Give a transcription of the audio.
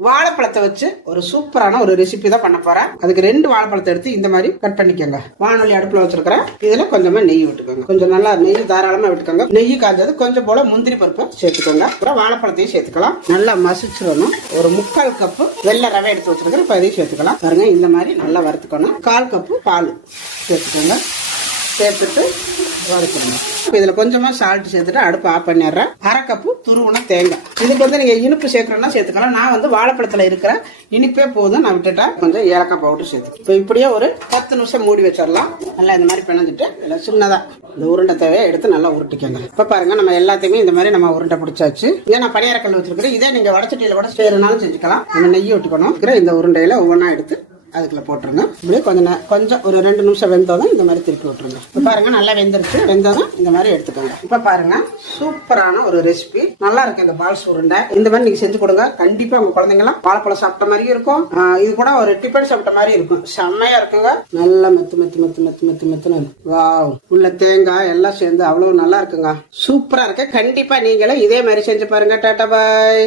வாழைப்பழத்தை வச்சு ஒரு சூப்பரான ஒரு ரெசிபி தான் பண்ண போறேன். அதுக்கு 2 வாழைப்பழத்தை எடுத்து இந்த மாதிரி கட் பண்ணிக்கோங்க. வானொலி அடுப்புல வச்சிருக்கிறேன். இதுல கொஞ்சமா நெய் விட்டுக்கோங்க. கொஞ்சம் நல்லா நெய் தாராளமா விட்டுக்கோங்க. நெய் காய்ச்சது கொஞ்சம் போல முந்திரி பருப்பு சேர்த்துக்கோங்க. அப்புறம் வாழைப்பழத்தையும் சேர்த்துக்கலாம். நல்லா மசிச்சிடணும். ஒரு 3/4 கப்பு வெள்ளை ரவை எடுத்து வச்சிருக்கிறேன். இப்போ அதையும் சேர்த்துக்கலாம். பாருங்க இந்த மாதிரி நல்லா வறுத்துக்கணும். 1/4 கப்பு பால் சேர்த்துக்கோங்க. சேர்த்துட்டு வறுக்கணும். இதுல கொஞ்சமா சால்ட் சேர்த்துட்டு அடுப்பு ஆஃப் பண்ணிடுறேன். 1/2 கப்பு துருவன தேங்காய். இதுக்கு வந்து நீங்க இனிப்பு சேர்க்கணும்னா சேர்த்துக்கலாம். நான் வந்து வாழைப்பழத்துல இருக்கிற இனிப்பே போதும், நான் விட்டுட்டேன். கொஞ்சம் ஏலக்காய் பவுடர் சேர்த்து இப்போ இப்படியே ஒரு 10 நிமிஷம் மூடி வச்சிடலாம். நல்லா இந்த மாதிரி பிணைஞ்சிட்டு இல்லை சின்னதா இந்த உருண்டை தேவையை எடுத்து நல்லா உருட்டிக்கோங்க. இப்ப பாருங்க நம்ம எல்லாத்தையுமே இந்த மாதிரி நம்ம உருண்டை பிடிச்சாச்சு. ஏன்னா பணியாரக்கல் வச்சிருக்கிறேன். இதே நீங்க வடச்சட்டியில கூட செய்யறதுனாலும் செஞ்சுக்கலாம். நம்ம நெய் விட்டுக்கணும். இந்த உருண்டையில ஒவ்வொன்றா எடுத்து அதுக்குள்ள போட்டுருங்க. இப்படியே கொஞ்சம் ஒரு 2 நிமிஷம் வெந்ததும் இந்த மாதிரி திருப்பி விட்டுருங்க. இப்ப பாருங்க நல்லா வெந்துருச்சு. வெந்ததும் இந்த மாதிரி எடுத்துக்கோங்க. இப்ப பாருங்க சூப்பரான ஒரு ரெசிபி. நல்லா இருக்கு இந்த பால்ஸ் உருண்டை. இந்த மாதிரி நீங்க செஞ்சு கொடுங்க. கண்டிப்பா உங்க குழந்தைங்க எல்லாம் வாழைப்பழம் சாப்பிட்ட மாதிரியும் இருக்கும். இது கூட ஒரு டிபன் சாப்பிட்ட மாதிரி இருக்கும். செம்மையா இருக்குங்க. நல்லா மெத்து வாவ். உள்ள தேங்காய் எல்லாம் சேர்ந்து அவ்வளவு நல்லா இருக்குங்க. சூப்பரா இருக்கு. கண்டிப்பா நீங்களும் இதே மாதிரி செஞ்சு பாருங்க. டாடா பாய்.